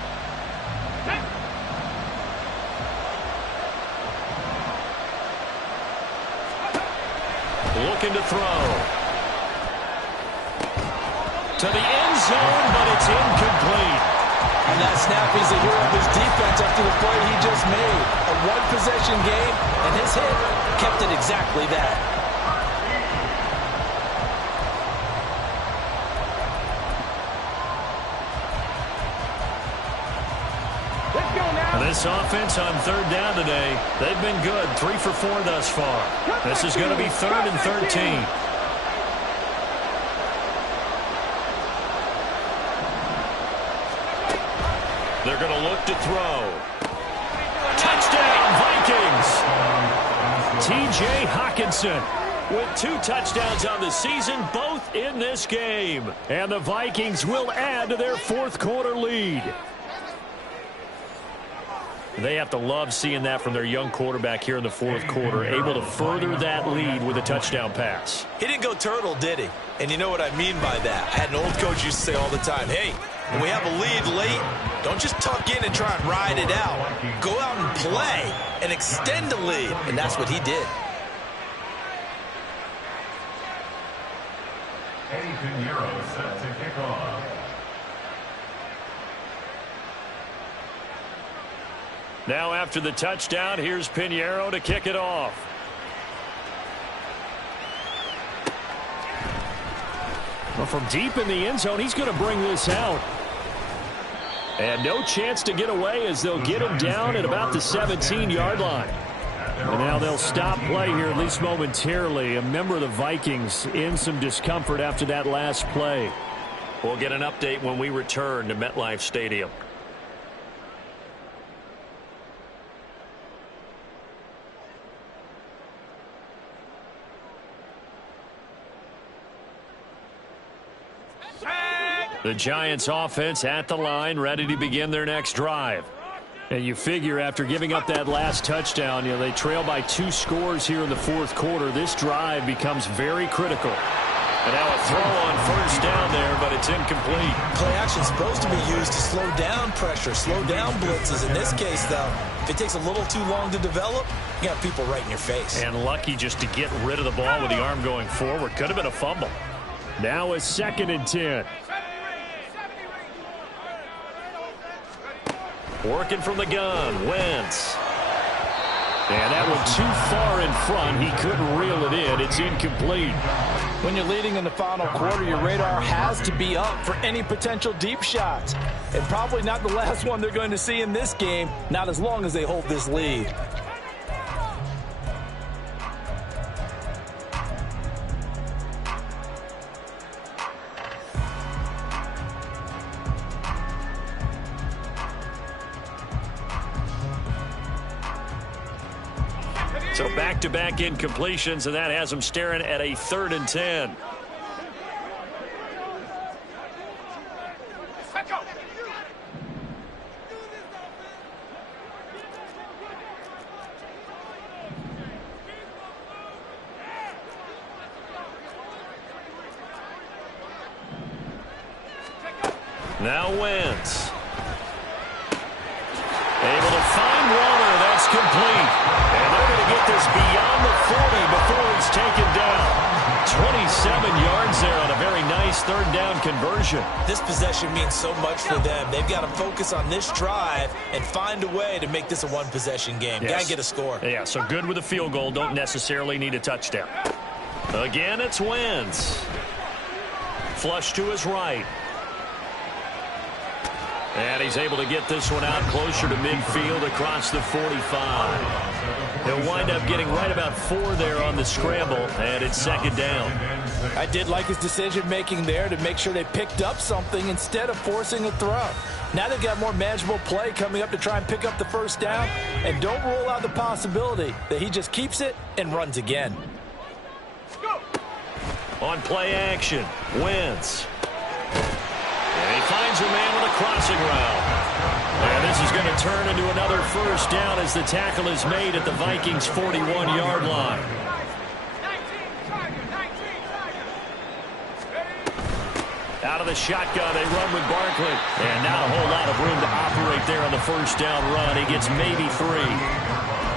Looking to throw. To the end zone, but it's incomplete. On that snap, he's a hero of his defense after the play he just made. A one-possession game, and his hit kept it exactly that. Let's go now. This offense on 3rd down today, they've been good. 3 for 4 thus far. This is going to be 3rd and 13. They're going to look to throw. Touchdown, Vikings! T.J. Hawkinson With 2 touchdowns on the season, both in this game. And the Vikings will add to their fourth quarter lead. They have to love seeing that from their young quarterback here in the fourth quarter, able to further that lead with a touchdown pass. He didn't go turtle, did he? And you know what I mean by that. I had an old coach used to say all the time, hey, when we have a lead late, don't just tuck in and try and ride it out. Go out and play and extend the lead. And that's what he did. Eddie Pinheiro set to kick off. Now after the touchdown, here's Pinheiro to kick it off. Well, from deep in the end zone, he's going to bring this out. And no chance to get away as they'll get him down at about the 17-yard line. And now they'll stop play here, at least momentarily. A member of the Vikings in some discomfort after that last play. We'll get an update when we return to MetLife Stadium. The Giants offense at the line, ready to begin their next drive. And you figure after giving up that last touchdown, they trail by 2 scores here in the fourth quarter. This drive becomes very critical. And now a throw on first down there, but it's incomplete. Play action is supposed to be used to slow down pressure, slow down blitzes. In this case, though, if it takes a little too long to develop, you got people right in your face. And lucky just to get rid of the ball with the arm going forward. Could have been a fumble. Now a 2nd and 10. Working from the gun, Wentz. And that one too far in front. He couldn't reel it in. It's incomplete. When you're leading in the final quarter, your radar has to be up for any potential deep shots. And probably not the last one they're going to see in this game, not as long as they hold this lead. So back-to-back incompletions, and that has them staring at a 3rd and 10. Now Wentz. Able to find Waller. That's complete. And they're going to get this beyond the 40 before it's taken down. 27 yards there on a very nice 3rd down conversion. This possession means so much for them. They've got to focus on this drive and find a way to make this a one-possession game. Yes. Got to get a score. Yeah, so good with a field goal. Don't necessarily need a touchdown. Again, it's Wentz. Flush to his right. And he's able to get this one out closer to midfield across the 45. He'll wind up getting right about 4 there on the scramble, and it's 2nd down. I did like his decision-making there to make sure they picked up something instead of forcing a throw. Now they've got more manageable play coming up to try and pick up the 1st down, and don't rule out the possibility that he just keeps it and runs again. On play action, Wentz. And he finds a man with a crossing route. And this is going to turn into another 1st down as the tackle is made at the Vikings' 41-yard line. Out of the shotgun, they run with Barkley. And not a whole lot of room to operate there on the 1st down run. He gets maybe 3.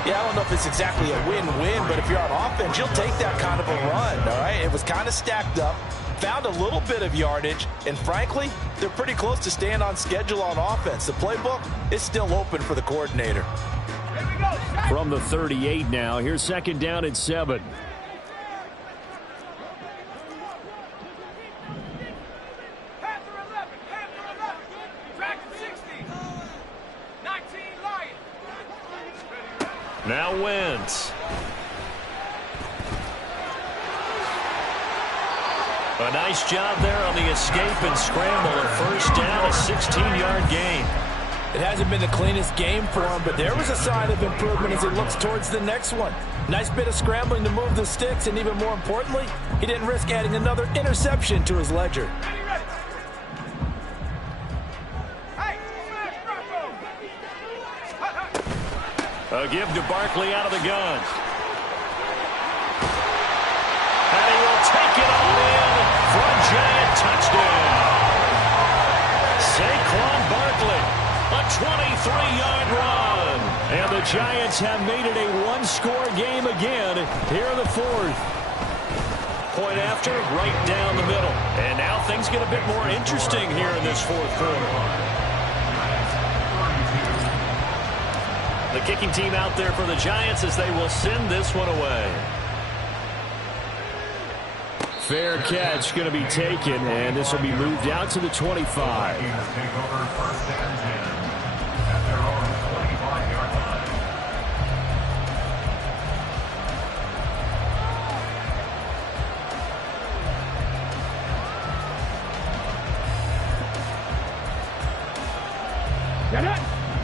Yeah, I don't know if it's exactly a win-win, but if you're on offense, you'll take that kind of a run, all right? It was kind of stacked up, found a little bit of yardage, and frankly, they're pretty close to staying on schedule on offense. The playbook is still open for the coordinator. From the 38 now, here's 2nd down and 7. Now Wentz. A nice job there on the escape and scramble. A 1st down, a 16-yard gain. It hasn't been the cleanest game for him, but there was a sign of improvement as he looks towards the next one. Nice bit of scrambling to move the sticks, and even more importantly, he didn't risk adding another interception to his ledger. A give to Barkley out of the gun. And he will take it all in for a giant touchdown. Saquon Barkley, a 23-yard run. And the Giants have made it a one-score game again here in the 4th. Point after, right down the middle. And now things get a bit more interesting here in this 4th quarter. The kicking team out there for the Giants as they will send this one away. Fair catch going to be taken, and this will be moved out to the 25.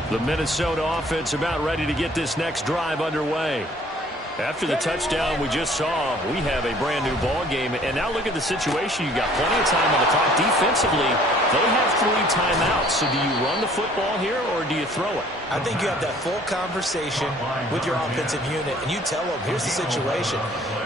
The Minnesota offense about ready to get this next drive underway. After the touchdown we just saw, we have a brand-new ball game. And now look at the situation. You got plenty of time on the clock. Defensively, they have 3 timeouts. So do you run the football here or do you throw it? I think you have that full conversation with your offensive unit, and you tell them, here's the situation.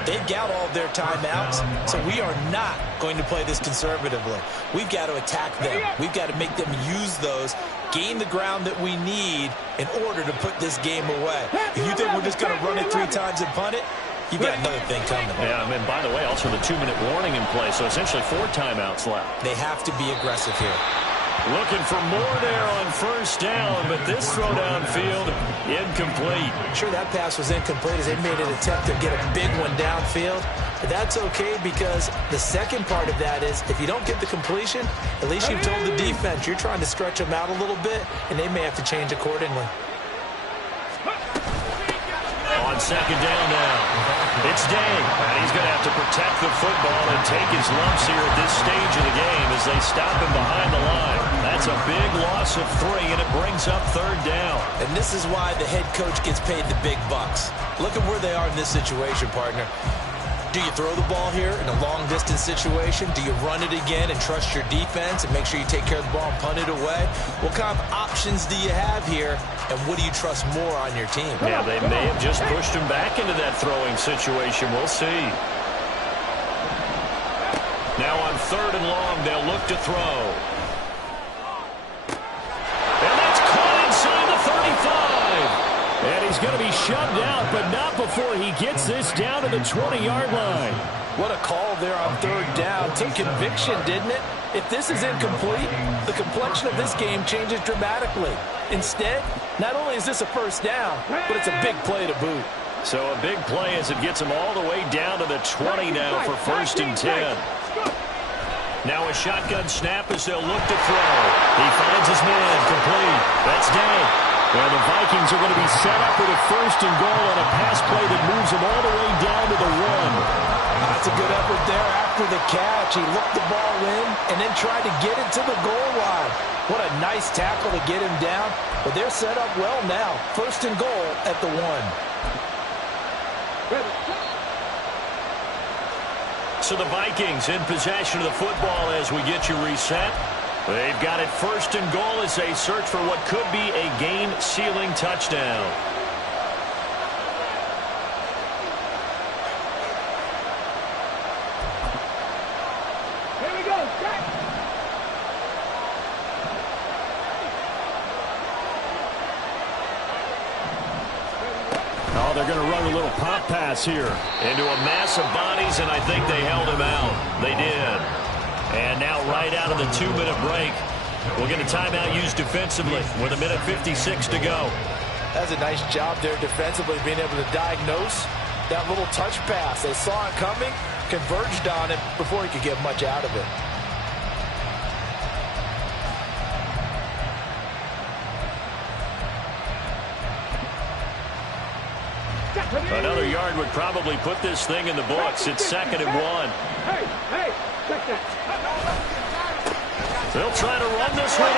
They've got all of their timeouts, so we are not going to play this conservatively. We've got to attack them. We've got to make them use those, gain the ground that we need in order to put this game away. If you think we're just going to run it 3 times and punt it, you've got another thing coming. Yeah, and by the way, also the 2-minute warning in play, so essentially 4 timeouts left. They have to be aggressive here. Looking for more there on first down, but this throw downfield, incomplete. Sure, that pass was incomplete as they made an attempt to get a big one downfield. But that's okay because the second part of that is if you don't get the completion, at least you've told the defense you're trying to stretch them out a little bit, and they may have to change accordingly. On second down now. It's Day, and he's going to have to protect the football and take his lumps here at this stage of the game as they stop him behind the line. That's a big loss of 3, and it brings up 3rd down. And this is why the head coach gets paid the big bucks. Look at where they are in this situation, partner. Do you throw the ball here in a long-distance situation? Do you run it again and trust your defense and make sure you take care of the ball and punt it away? What kind of options do you have here, and what do you trust more on your team? Yeah, they may have just pushed him back into that throwing situation. We'll see. Now on 3rd and long, they'll look to throw. And that's caught inside the 35. And he's going to be shoved out, but not before he gets this down to the 20-yard line. What a call there on 3rd down. Took conviction, didn't it? If this is incomplete, the complexion of this game changes dramatically. Instead, not only is this a first down, but it's a big play to boot. So a big play as it gets him all the way down to the 20 now for 1st and 10. Now a shotgun snap as they'll look to throw. He finds his man, complete. That's Day. Well, the Vikings are going to be set up with a 1st and goal on a pass play that moves them all the way down to the 1. That's a good effort there after the catch. He looked the ball in and then tried to get it to the goal line. What a nice tackle to get him down. But they're set up well now. 1st and goal at the 1. So the Vikings in possession of the football as we get you reset. They've got it 1st and goal as they search for what could be a game-sealing touchdown. Here we go, Jack. Oh, they're going to run a little pop pass here. Into a mass of bodies, and I think they held him out. They did. And now right out of the 2-minute break, we'll get a timeout used defensively with 1:56 to go. That's a nice job there defensively, being able to diagnose that little touch pass. They saw it coming, converged on it before he could get much out of it. Another yard would probably put this thing in the books. It's 2nd and 1. Hey, check that. They'll try to run this one in.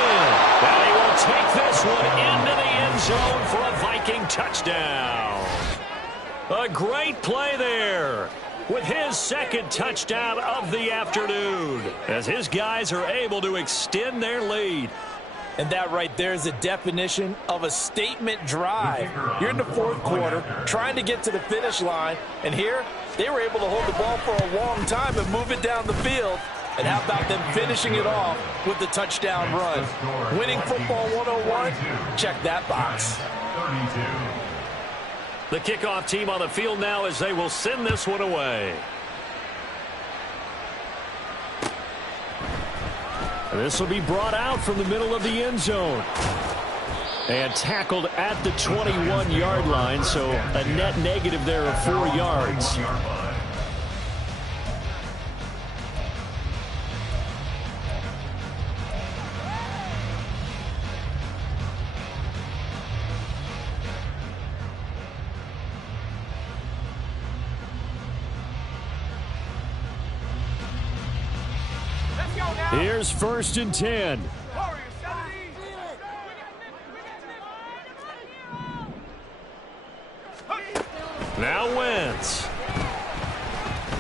And he will take this one into the end zone for a Viking touchdown. A great play there with his 2nd touchdown of the afternoon as his guys are able to extend their lead. And that right there is the definition of a statement drive. You're in the 4th quarter, trying to get to the finish line, and here they were able to hold the ball for a long time and move it down the field. And how about them finishing it off with the touchdown run? Winning football 101? Check that box. The kickoff team on the field now as they will send this one away. This will be brought out from the middle of the end zone. And tackled at the 21-yard line, so a net negative there of 4 yards. Here's 1st and 10. Now Wentz.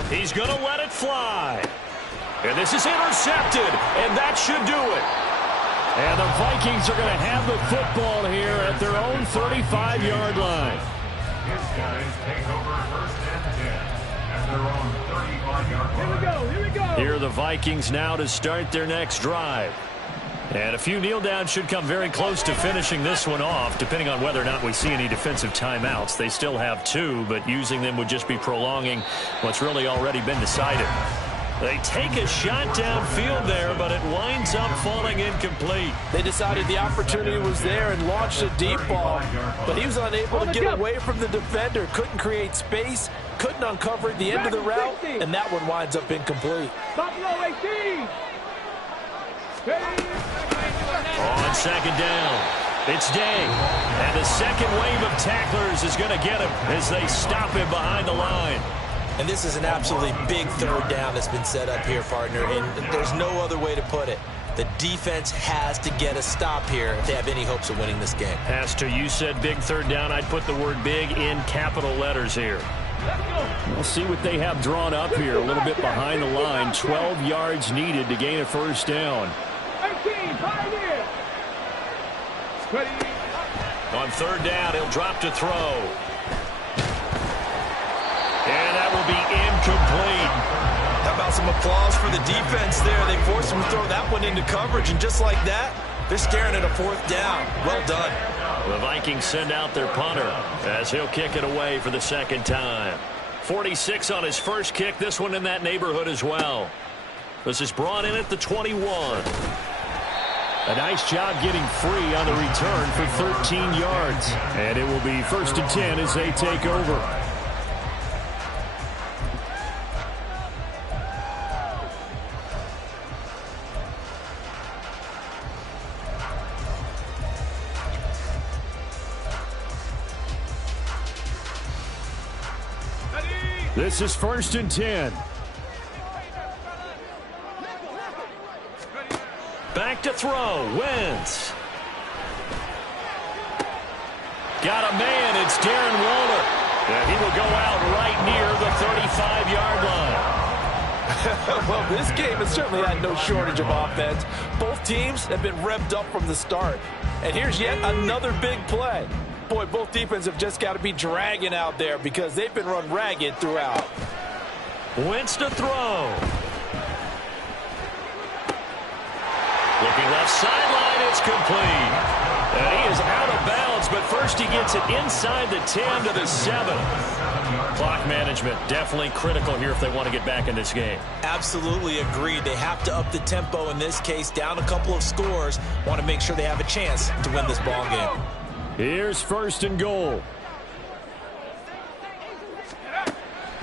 He's going to let it fly. And this is intercepted, and that should do it. And the Vikings are going to have the football here at their own 35-yard line. His guys take over first and 10 at their own 35-yard line. Here we go, here we go. Here are the Vikings now to start their next drive. And a few kneel downs should come very close to finishing this one off, depending on whether or not we see any defensive timeouts. They still have 2, but using them would just be prolonging what's really already been decided. They take a shot downfield there, but it winds up falling incomplete. They decided the opportunity was there and launched a deep ball, but he was unable to get away from the defender, couldn't create space, couldn't uncover at the end of the route, and that one winds up incomplete. Buffalo 18. On second down, it's Day. And the second wave of tacklers is going to get him as they stop him behind the line. And this is an absolutely big third down that's been set up here, partner, and there's no other way to put it. The defense has to get a stop here if they have any hopes of winning this game. Pastor, you said big third down. I'd put the word big in capital letters here. We'll see what they have drawn up here. A little bit behind the line. 12 yards needed to gain a first down. 18, Pioneer. On third down, he'll drop to throw. And that will be incomplete. How about some applause for the defense there? They forced him to throw that one into coverage, and just like that, they're staring at a fourth down. Well done. The Vikings send out their punter as he'll kick it away for the second time. 46 on his first kick. This one in that neighborhood as well. This is brought in at the 21. A nice job getting free on the return for 13 yards. And it will be first and 10 as they take over. This is first and 10. Back to throw. Wentz. Got a man. It's Darren Waller. And he will go out right near the 35-yard line. Well, this game has certainly had no shortage of offense. Both teams have been revved up from the start. And here's yet another big play. Boy, both defenses have just got to be dragging out there because they've been run ragged throughout. Wentz to throw. Looking left sideline, it's complete. And he is out of bounds, but first he gets it inside the 10 to the 7. Clock management definitely critical here if they want to get back in this game. Absolutely agreed. They have to up the tempo in this case, down a couple of scores. Want to make sure they have a chance to win this ball game. Here's first and goal.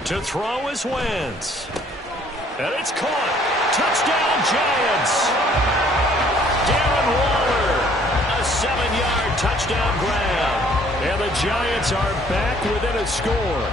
To throw is Wentz. And it's caught. Touchdown, Giants. Darren Waller, a 7-yard touchdown grab. And the Giants are back within a score.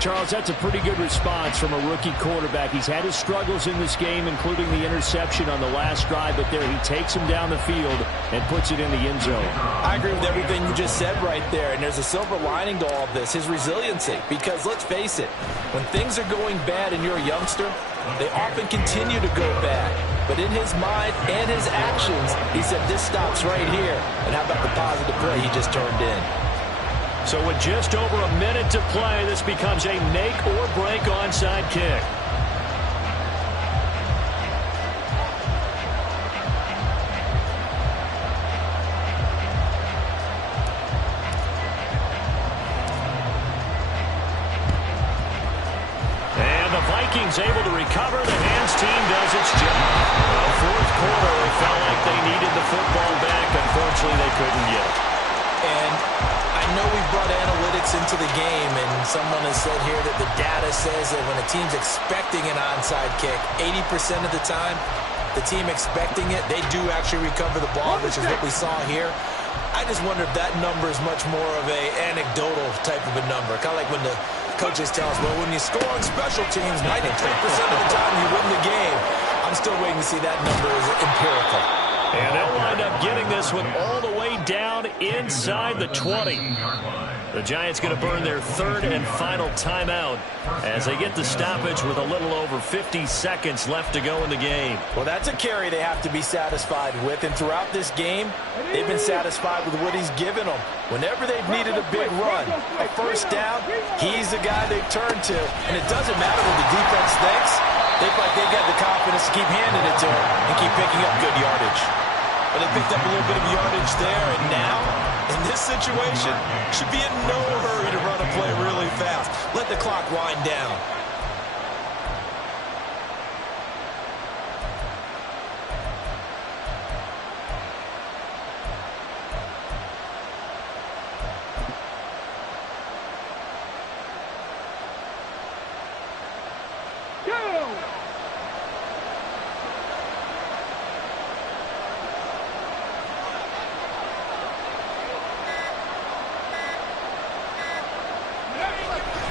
Charles, that's a pretty good response from a rookie quarterback. He's had his struggles in this game, including the interception on the last drive, but there he takes him down the field and puts it in the end zone. I agree with everything you just said right there, and there's a silver lining to all of this, his resiliency. Because let's face it, when things are going bad and you're a youngster, they often continue to go bad. But in his mind and his actions, he said, this stops right here. And how about the positive play he just turned in? So with just over a minute to play, this becomes a make-or-break onside kick. And the Vikings able to recover. The hands team does its job. The fourth quarter, it felt like they needed the football back. Unfortunately, they couldn't get it. And I know we've brought analytics into the game, and someone has said here that the data says that when a team's expecting an onside kick, 80% of the time, the team expecting it, they do actually recover the ball, which is what we saw here. I just wonder if that number is much more of a anecdotal type of a number. Kind of like when the coaches tell us, well, when you score on special teams, 93% of the time you win the game. I'm still waiting to see that number is empirical. And they'll wind up getting this one all the way down inside the 20. The Giants going to burn their third and final timeout as they get the stoppage with a little over 50 seconds left to go in the game. Well, that's a carry they have to be satisfied with. And throughout this game, they've been satisfied with what he's given them. Whenever they've needed a big run, a first down, he's the guy they turn to. And it doesn't matter what the defense thinks. They feel like they've got the confidence to keep handing it to him and keep picking up good yardage. But they picked up a little bit of yardage there, and now, in this situation, should be in no hurry to run a play really fast. Let the clock wind down.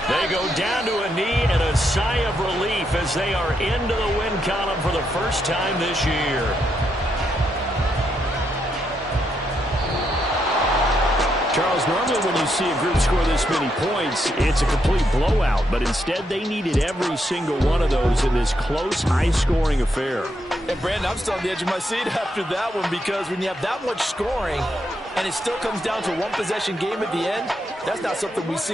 They go down to a knee and a sigh of relief as they are into the win column for the first time this year. Charles, normally when you see a group score this many points, it's a complete blowout. But instead, they needed every single one of those in this close, high-scoring affair. And, Brandon, I'm still on the edge of my seat after that one because when you have that much scoring and it still comes down to a one-possession game at the end, that's not something we see